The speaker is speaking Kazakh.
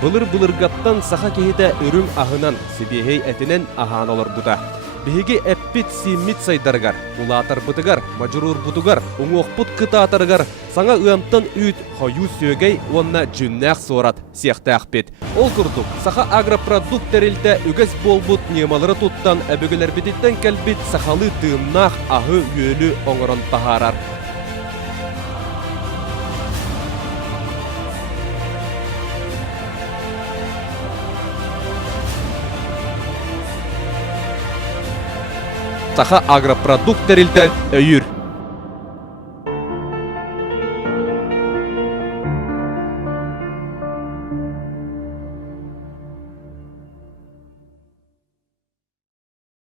Былыр-былыргаттан саха кехите үрүң ахынан сибехей этинен ахан олар бута. Биһиги эппит симмит сайдаргар, улатар бутыгар, мажурур бутугар, уңоқпут кытаатаргар, саңа ыамтан үйт хою сөгей онна жүннәқ сорат сияқтақ бет. Ол күрдік, саха агропродукт тәрілді үгіз болбут немалары туттан әбігілер бедеттен кәлбет сахалы тымнақ ағы үйелі оңырын тахарар. Саха агропродукт тәрілді өйір